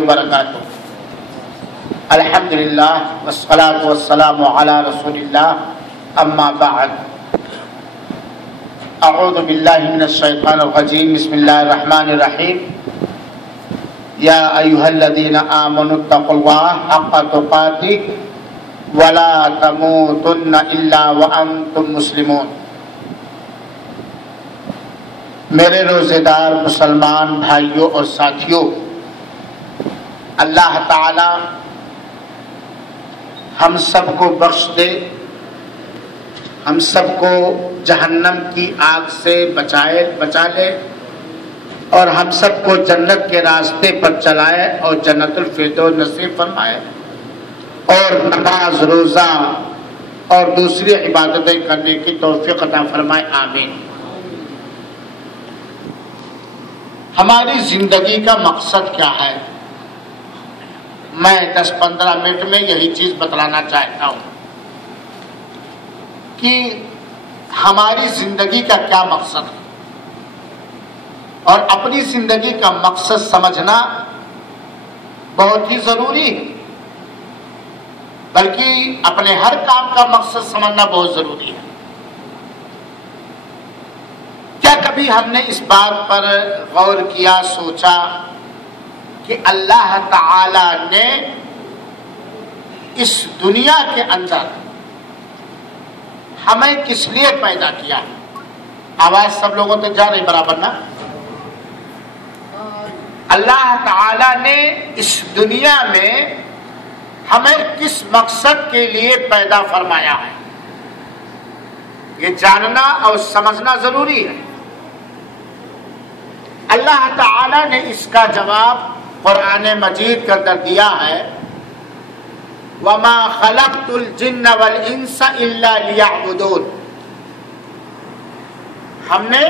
وبرکاتہ. الحمدللہ والصلاة والسلام علی رسول اللہ اما بعد. اعوذ باللہ من الشیطان الرجیم. بسم اللہ الرحمن الرحیم. یا ایھا الذین آمنوا اتقوا اللہ حق تقاتہ ولا تموتن الا وانتم مسلمون. میرے روزے دار مسلمان بھائیوں اور ساتھیوں، اللہ تعالی ہم سب کو بخش دے، ہم سب کو جہنم کی آگ سے بچا لے اور ہم سب کو جنت کے راستے پر چلائے اور جنت الفردوس نصیب فرمائے اور نماز، روزہ اور دوسری عبادتیں کرنے کی توفیق عطا فرمائے. آمین. ہماری زندگی کا مقصد کیا ہے؟ میں 10-15 منٹ میں یہی چیز بتلانا چاہتا ہوں کہ ہماری زندگی کا کیا مقصد ہے، اور اپنی زندگی کا مقصد سمجھنا بہت ہی ضروری ہے، بلکہ اپنے ہر کام کا مقصد سمجھنا بہت ضروری ہے. کیا کبھی ہم نے اس بات پر غور کیا، سوچا کہ اللہ تعالی نے اس دنیا کے اندر ہمیں کس لیے پیدا کیا؟ آواز سب لوگوں تک جا رہی برابر نا؟ اللہ تعالی نے اس دنیا میں ہمیں کس مقصد کے لیے پیدا فرمایا ہے، یہ جاننا اور سمجھنا ضروری ہے. اللہ تعالی نے اس کا جواب قرآن مجید کے اندر دیا ہے، وَمَا خَلَقْتُ الْجِنَّ وَالْإِنسَ إِلَّا لِيَعْبُدُونَ. ہم نے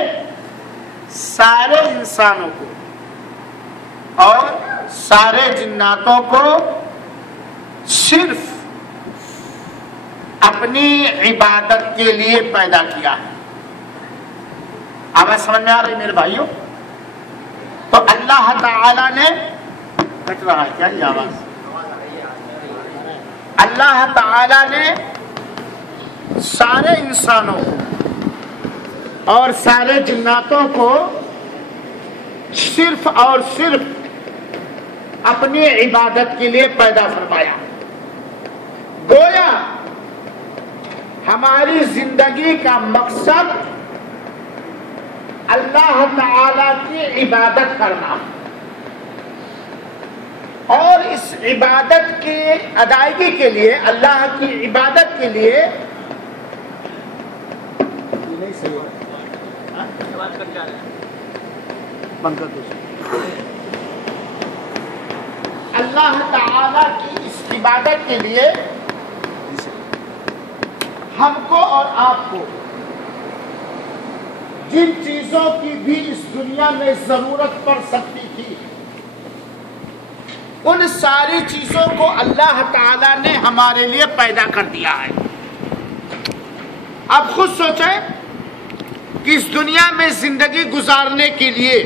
سارے انسانوں کو اور سارے جناتوں کو صرف اپنی عبادت کے لیے پیدا کیا ہے. آواز سمجھ میں آ رہی میرے بھائیوں؟ تو اللہ تعالی نے کٹ رہا ہے کیا یہ آواز؟ اللہ تعالی نے سارے انسانوں کو اور سارے جناتوں کو صرف اور صرف اپنی عبادت کے لیے پیدا فرمایا. گویا ہماری زندگی کا مقصد اللہ تعالی کی عبادت کرنا، اور اس عبادت کی ادائیگی کے لیے، اللہ کی عبادت کے لیے اللہ تعالی کی اس عبادت کے لیے ہم کو اور آپ کو جن چیزوں کی بھی اس دنیا میں ضرورت پڑ سکتی تھی، ان ساری چیزوں کو اللہ تعالی نے ہمارے لیے پیدا کر دیا ہے. اب خود سوچیں کہ اس دنیا میں زندگی گزارنے کے لیے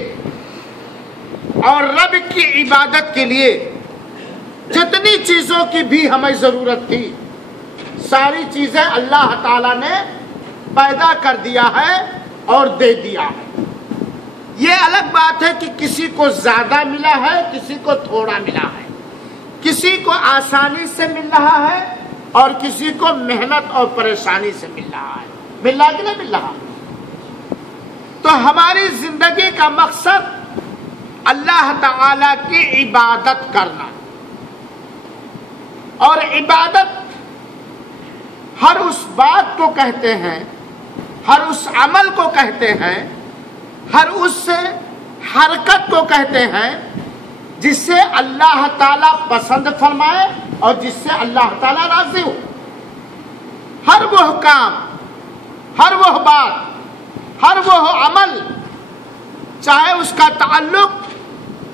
اور رب کی عبادت کے لیے جتنی چیزوں کی بھی ہمیں ضرورت تھی، ساری چیزیں اللہ تعالی نے پیدا کر دیا ہے اور دے دیا ہے. یہ الگ بات ہے کہ کسی کو زیادہ ملا ہے، کسی کو تھوڑا ملا ہے، کسی کو آسانی سے مل رہا ہے اور کسی کو محنت اور پریشانی سے مل رہا ہے. مل رہا کہ نہیں مل رہا؟ تو ہماری زندگی کا مقصد اللہ تعالی کی عبادت کرنا، اور عبادت ہر اس بات کو کہتے ہیں، ہر اس عمل کو کہتے ہیں، ہر اس حرکت کو کہتے ہیں جس سے اللہ تعالیٰ پسند فرمائے اور جس سے اللہ تعالیٰ راضی ہو. ہر وہ کام، ہر وہ بات، ہر وہ عمل، چاہے اس کا تعلق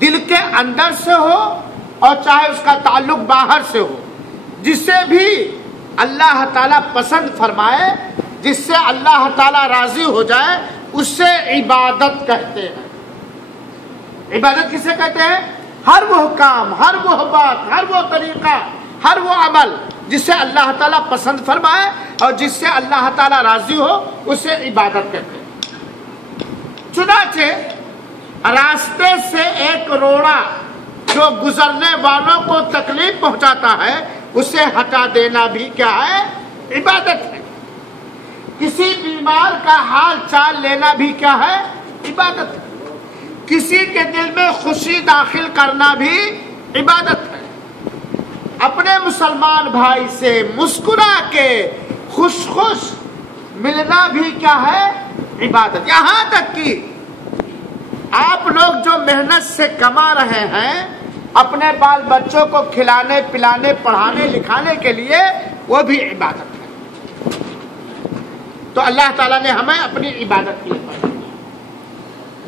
دل کے اندر سے ہو اور چاہے اس کا تعلق باہر سے ہو، جس سے بھی اللہ تعالیٰ پسند فرمائے، جس سے اللہ تعالیٰ راضی ہو جائے، اس سے عبادت کہتے ہیں. عبادت کسے کہتے ہیں؟ ہر وہ کام، ہر وہ بات، ہر وہ طریقہ، ہر وہ عمل جسے اللہ تعالیٰ پسند فرمائے اور جس سے اللہ تعالیٰ راضی ہو اسے عبادت کہتے ہیں۔ چنانچہ راستے سے ایک روڑا جو گزرنے والوں کو تکلیف پہنچاتا ہے اسے ہٹا دینا بھی کیا ہے؟ عبادت ہے۔ کسی بیمار کا حال چال لینا بھی کیا ہے؟ عبادت ہے۔ کسی کے دل میں خوشی داخل کرنا بھی عبادت ہے۔ اپنے مسلمان بھائی سے مسکرا کے خوش خوش ملنا بھی کیا ہے؟ عبادت۔ یہاں تک کہ آپ لوگ جو محنت سے کما رہے ہیں اپنے بال بچوں کو کھلانے پلانے پڑھانے لکھانے کے لیے، وہ بھی عبادت ہے۔ تو اللہ تعالیٰ نے ہمیں اپنی عبادت کی ہے۔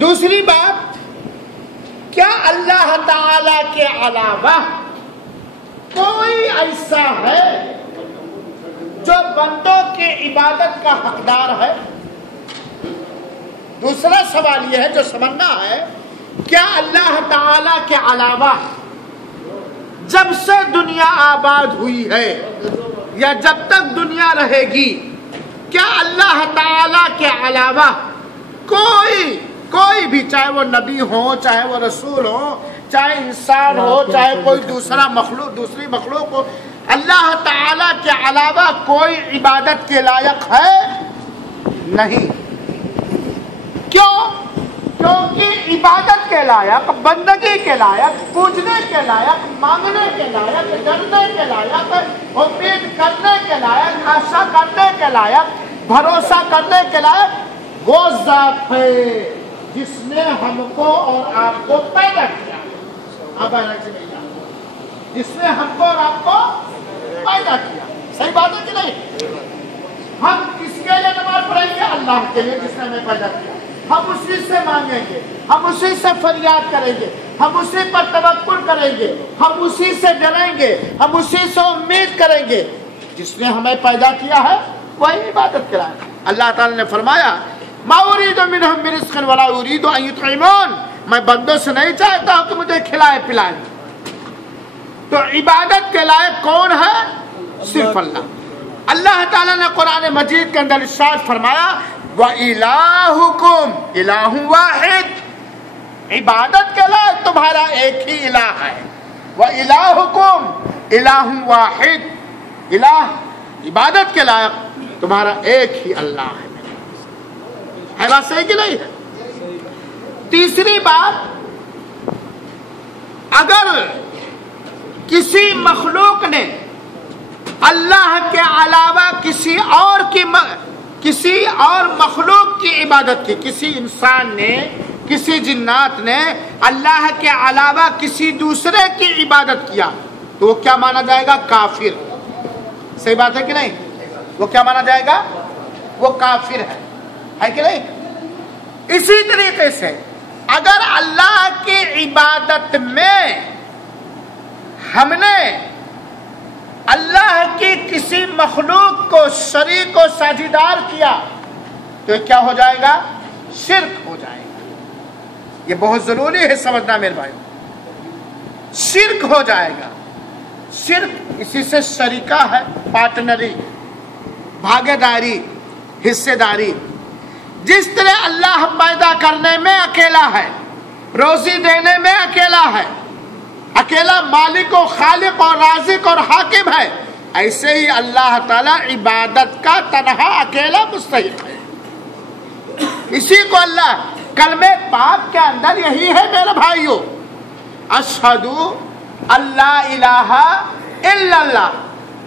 دوسری بات، کیا اللہ تعالیٰ کے علاوہ کوئی ایسا ہے جو بندوں کی عبادت کا حقدار ہے؟ دوسرا سوال یہ ہے جو سمجھنا ہے، کیا اللہ تعالیٰ کے علاوہ جب سے دنیا آباد ہوئی ہے یا جب تک دنیا رہے گی، کیا اللہ تعالیٰ کے علاوہ کوئی بھی، چاہے وہ نبی ہو، چاہے وہ رسول ہو، چاہے انسان ہو، چاہے کوئی دوسری مخلوق ہو، اللہ تعالیٰ کے علاوہ کوئی عبادت کے لائق ہے؟ نہیں۔ کیوں؟ کیونکہ عبادت کے لائق، بندگی کے لائق، پوجنے کے لائق، مانگنے کے لائق، ڈرنے کے لائق، امید کرنے کے لائق، آشا کرنے کے لائق، بھروسہ کرنے کے لائق وہ ذات ہے جس نے ہم کو اور آپ کو پیدا کیا۔ اب جس نے ہم کو اور آپ کو پیدا کیا، صحیح بات ہے کہ نہیں؟ ہم کس کے لیے نماز پڑھیں گے؟ اللہ کے لیے جس نے ہمیں پیدا کیا۔ ہم اسی سے مانگیں گے، ہم اسی سے فریاد کریں گے، ہم اسی پر توکل کریں گے، ہم اسی سے ڈریں گے، ہم اسی سے امید کریں گے۔ جس نے ہمیں پیدا کیا ہے وہی عبادت کرائے۔ اللہ تعالی نے فرمایا، ما اريد منهم من رزق ولا اريد ان يطعمون، میں بندوں سے نہیں چاہتا ہوں کہ مجھے کھلائے پلائے۔ تو عبادت کے لائق کون ہے؟ صرف اللہ۔ اللہ تعالیٰ نے قرآن مجید کے اندر ارشاد فرمایا، وَإِلَٰهُكُمْ إِلَٰهٌ وَاحِدٌ، عبادت کے لائق تمہارا ایک ہی الہ ہے۔ وَإِلَٰهُكُمْ إِلَٰهٌ وَاحِدٌ، الہ عبادت کے لائق تمہارا ایک ہی اللہ ہے۔ ہے بات صحیح کہ نہیں ہے؟ تیسری بات، اگر کسی مخلوق نے اللہ کے علاوہ کسی اور مخلوق کی عبادت کی، کسی انسان نے، کسی جنات نے اللہ کے علاوہ کسی دوسرے کی عبادت کیا تو وہ کیا مانا جائے گا؟ کافر۔ صحیح بات ہے کہ نہیں؟ وہ کیا مانا جائے گا؟ وہ کافر ہے کہ نہیں؟ اسی طریقے سے اگر اللہ کی عبادت میں ہم نے اللہ کی کسی مخلوق کو شریک و ساجھیدار کیا تو کیا ہو جائے گا؟ شرک ہو جائے گا۔ یہ بہت ضروری ہے سمجھنا میرے بھائی، شرک ہو جائے گا۔ شرک اسی سے شریکہ ہے، پارٹنری، بھاگے داری، حصے داری۔ جس طرح اللہ پیدا کرنے میں اکیلا ہے، روزی دینے میں اکیلا ہے، اکیلا مالک و خالق اور رازق اور حاکم ہے، ایسے ہی اللہ تعالیٰ عبادت کا تنہا اکیلا مستحق ہے۔ اسی کو اللہ کلمہ پاک کے اندر یہی ہے میرے بھائیوں، اشہد اللہ الہ الا اللہ،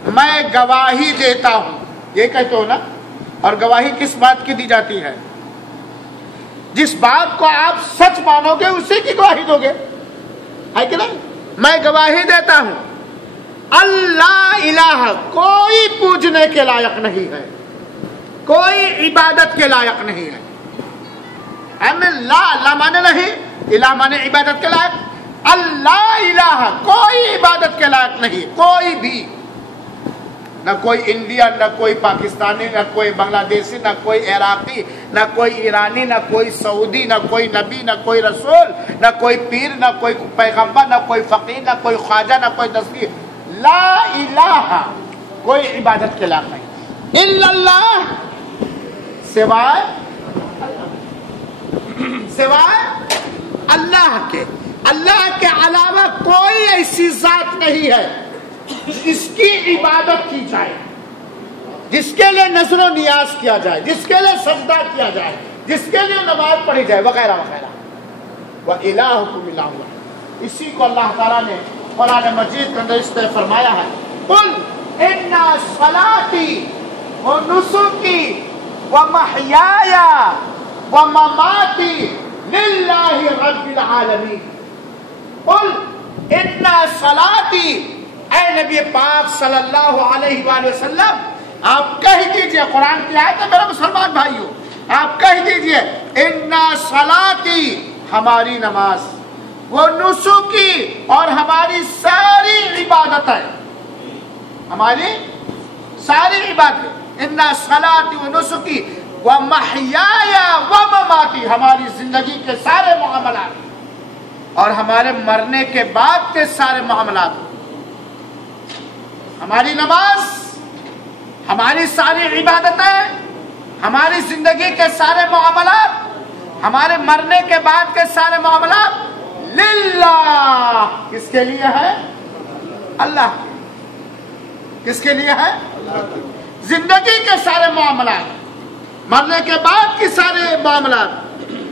میں گواہی دیتا ہوں، یہ کہتے ہو نا۔ اور گواہی کس بات کی دی جاتی ہے؟ جس بات کو آپ سچ مانو گے اسی کی گواہی دو گے، ہے کہ نہیں؟ میں گواہی دیتا ہوں اللہ الہ، کوئی پوجنے کے لائق نہیں ہے، کوئی عبادت کے لائق نہیں ہے۔ اللہ مانے نہیں، الہ مانے عبادت کے لائق، اللہ الہ کوئی عبادت کے لائق نہیں، کوئی بھی۔ نہ کوئی انڈین، نہ کوئی پاکستانی، نہ کوئی بنگلہ دیشی، نہ کوئی عراقی، نہ کوئی ایرانی، نہ کوئی سعودی، نہ کوئی نبی، نہ کوئی رسول، نہ کوئی پیر، نہ کوئی پیغمبر، نہ کوئی فقیر، نہ کوئی خواجہ، نہ کوئی دستگیر، لا الہ، کوئی عبادت کے لائق نہیں الا اللہ، سوائے اللہ کے، اللہ کے علاوہ کوئی ایسی ذات نہیں ہے جس کی عبادت کی جائے، جس کے لیے نظر و نیاز کیا جائے، جس کے لیے سجدہ کیا جائے، جس کے لیے نماز پڑھی جائے، وغیرہ وغیرہ۔ وَإِلَٰهُكُمْ إِلَٰهٌ وَاحِدٌ، اسی کو اللہ تعالیٰ نے قرآن مجید کے اندر اس طرح فرمایا ہے، قُلْ إِنَّ صَلَاتِي وَنُسُكِي وَمَحْيَايَ وَمَمَاتِي لِلَّهِ رَبِّ الْعَالَمِينَ۔ قُلْ إِنَّ صَلَاتِي، اے نبی پاک صلی اللہ علیہ وآلہ وسلم آپ کہہ دیجئے، قرآن کی آیت ہے میرے مسلمان بھائیو، آپ کہہ دیجئے اِنَّ صَلَاتِي، ہماری نماز، وہ نسکی، اور ہماری ساری عبادتیں، ہماری ساری عبادتیں، اِنَّ صَلَاتِي وَنُسُكِي وَمَحْيَايَ وَمَمَاتِي، ہماری زندگی کے سارے معاملات اور ہمارے مرنے کے بعد کے سارے معاملات، ہماری نماز، ہماری ساری عبادتیں، ہماری زندگی کے سارے معاملات، ہمارے مرنے کے بعد کے سارے معاملات للہ، کس کے لیے ہے؟ اللہ کے۔ کس کے لیے ہے؟ زندگی کے سارے معاملات، مرنے کے بعد کے سارے معاملات،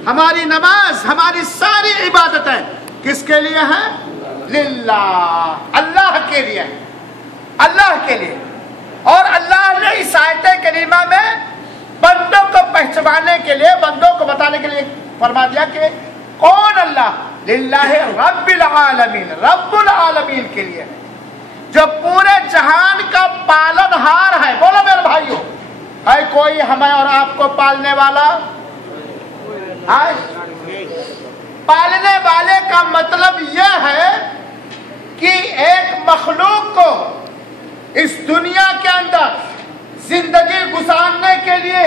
ہماری نماز، ہماری ساری عبادتیں کس کے لیے ہیں؟ للہ، اللہ کے لیے، اللہ کے لیے۔ اور اللہ نے اس آیت کریمہ میں بندوں کو پہچانے کے لیے، بندوں کو بتانے کے لیے فرما دیا کہ کون اللہ؟ للہ رب العالمین، رب العالمین کے لیے، جو پورے جہان کا پالن ہار ہے۔ بولو میرے بھائیو، ہے کوئی ہمیں اور آپ کو پالنے والا؟ پالنے والے کا مطلب یہ ہے کہ ایک مخلوق کو اس دنیا کے اندر زندگی گزارنے کے لیے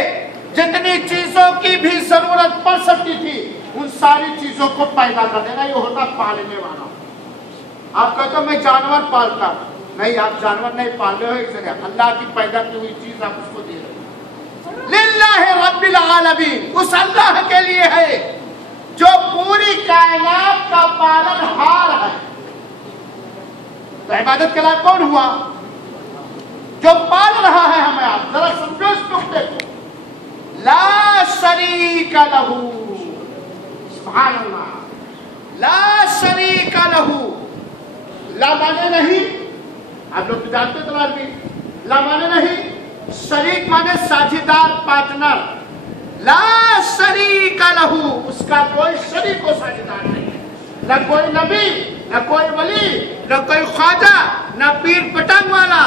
جتنی چیزوں کی بھی ضرورت پڑ سکتی تھی، ان ساری چیزوں کو پیدا کر دینا، یہ ہوتا پالنے والا۔ آپ کہتے ہو میں جانور پالتا ہوں، نہیں، آپ جانور نہیں پال رہے ہو، ایک ذریعہ اللہ کی پیدا کی ہوئی چیز آپ اس کو دے رہے ہو۔ للہ رب العالمین، اس اللہ کے لیے ہے جو پوری کائنات کا پالن ہار ہے۔ تو عبادت کے لائق کون ہوا؟ جو پال رہا ہے ہمیں۔ آپ ذرا سمجھو اس نقطے کو، لا شریک لہ، سبحان اللہ، لا شریک لہ، لا مانے نہیں، آپ لوگ تو جانتے تو بھی، لا مانے نہیں، شریک مانے ساجھیدار، پارٹنر، لا شریک لہ، اس کا کوئی شریک و ساجھیدار نہیں ہے، نہ کوئی نبی، نہ کوئی ولی، نہ کوئی خواجہ، نہ پیر پٹنگ والا،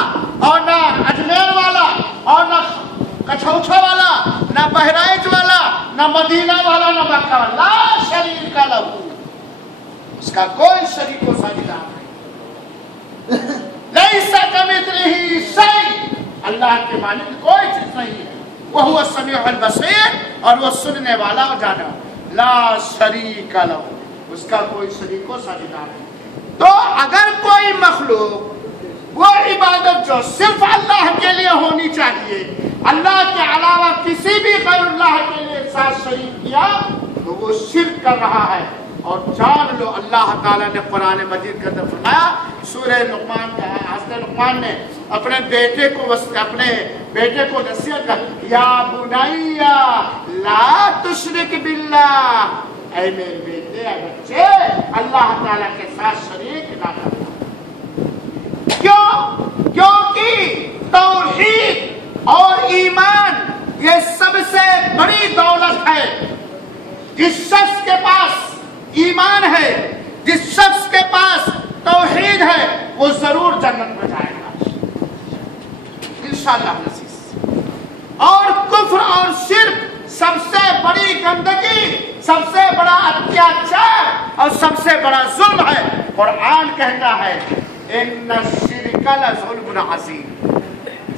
اور نہ اجمیر والا، اور نہ کچھوچھا والا، نہ بہرائچ والا، نہ مدینہ والا، نہ مکہ والا، لا شریک لہ، اس کا کوئی شریک و ساجھیدار نہیں۔ لیس کمثلہ شیء، اللہ کے مانند کوئی چیز نہیں ہے، وہو السمیع البصیر، اور وہ سننے والا اور جاننے والا، لا شریک لہ، اس کا کوئی شریک و ساجھیدار نہیں۔ تو اگر کوئی مخلوق وہ عبادت جو صرف اللہ کے لیے ہونی چاہیے، اللہ کے علاوہ کسی بھی غیر اللہ کے لیے ساتھ شریک کیا تو وہ شرک کر رہا ہے۔ اور جان لو اللہ تعالیٰ نے قرآن مجید کے اندر فرمایا، سورہ لقمان کا، حضرت لقمان نے اپنے بیٹے کو نصیحت کر، یا بنی لا تشرک باللہ، اے میرے بیٹے، اے بچے، اللہ تعالیٰ کے ساتھ شریک نہ کرنا۔ کیوں؟ کیونکہ توحید اور ایمان یہ سب سے بڑی دولت ہے۔ جس شخص کے پاس ایمان ہے، جس شخص کے پاس توحید ہے، وہ ضرور جنت میں جائے گا انشاءاللہ العزیز۔ اور کفر اور شرک سب سے بڑی گندگی، سب سے بڑا اتیاچار اور سب سے بڑا ظلم ہے۔ قرآن کہتا ہے ان الشرک لظلم عظیم،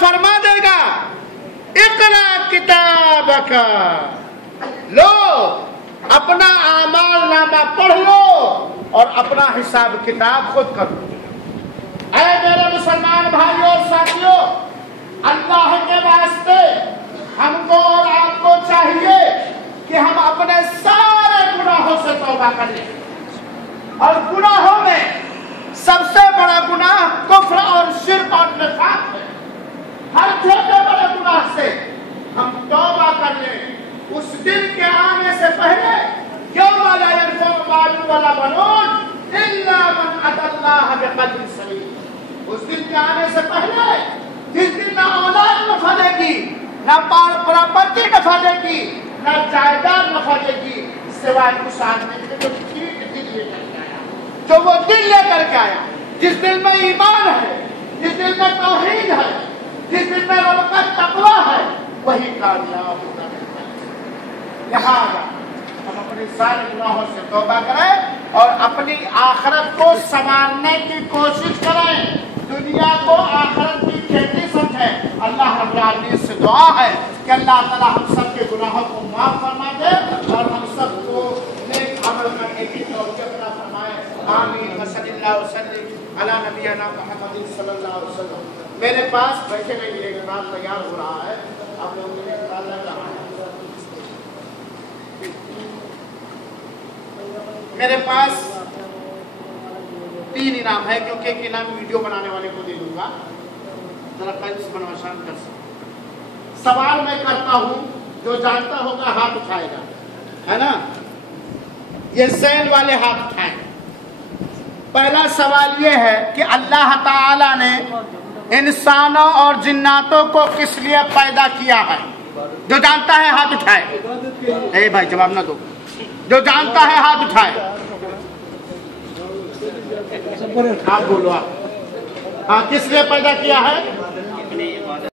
فرما دے گا اقرا کتابک، لو اپنا اعمال نامہ پڑھ لو اور اپنا حساب کتاب خود کرو۔ اے میرے مسلمان بھائیوں اور ساتھیوں، اللہ کے واسطے ہم کو اور آپ کو چاہیے کہ ہم اپنے سارے گناہوں سے توبہ کریں، اور گناہوں میں سب سے بڑا گناہ کفر اور شرک اور نفاق ہے۔ ہر چھوٹے بڑے گناہ سے ہم توبہ کر لیں۔ اس دن کے آنے سے پہلے یوم لا ينفع مال ولا بنون الا من اتى الله بقلب سلیم، اس دن کے آنے سے پہلے جس دن نہ اولاد نفع دے گی، نہ پراپرٹی نفع دے گی، نہ جائیداد نفع دے گی، سوائے اس آدمی کے جو ٹھیک دل لے کر کے آیا، جو وہ دل لے کر کے آیا، جس دل میں ایمان ہے، جس دل میں توحید ہے، جس دل میں رب کا تقویٰ ہے، وہی کامیاب ہوگا۔ لہٰذا ہم اپنے سارے گناہوں سے توبہ کریں اور اپنی آخرت کو سنوارنے کی کوشش کریں، دنیا کو آخرت کی کھیتی سمجھیں۔ اللہ رب العالمین سے دعا ہے کہ اللہ تعالی ہم سب کے گناہوں کو معاف فرما دے اور ہم سب کو نیک عمل کرنے کی توفیق عطا فرمائے۔ آمین وصلی اللہ وسلم علی نبینا محمد صلی اللہ علیہ وسلم۔ میرے پاس بیٹھے نہیں، ایک بات تیار ہو رہا ہے، آپ لوگوں کے لیے خیال لگ رہا ہے۔ میرے پاس 3 انعام ہے، کیونکہ ایک انعام ویڈیو بنانے والے کو دے دوں گا، ذرا پینس بنواشان کر سکتے۔ سوال میں کرتا ہوں، جو جانتا ہوگا ہاتھ اٹھائے گا، ہے نا؟ یہ ذہن والے ہاتھ اٹھائیں۔ پہلا سوال یہ ہے کہ اللہ تعالی نے انسانوں اور جناتوں کو کس لیے پیدا کیا ہے؟ جو جانتا ہے ہاتھ اٹھائے۔ اے بھائی جواب نہ دو، جو جانتا ہے ہاتھ اٹھائے۔ آپ بولو، آپ ہاں، کس لیے پیدا کیا ہے؟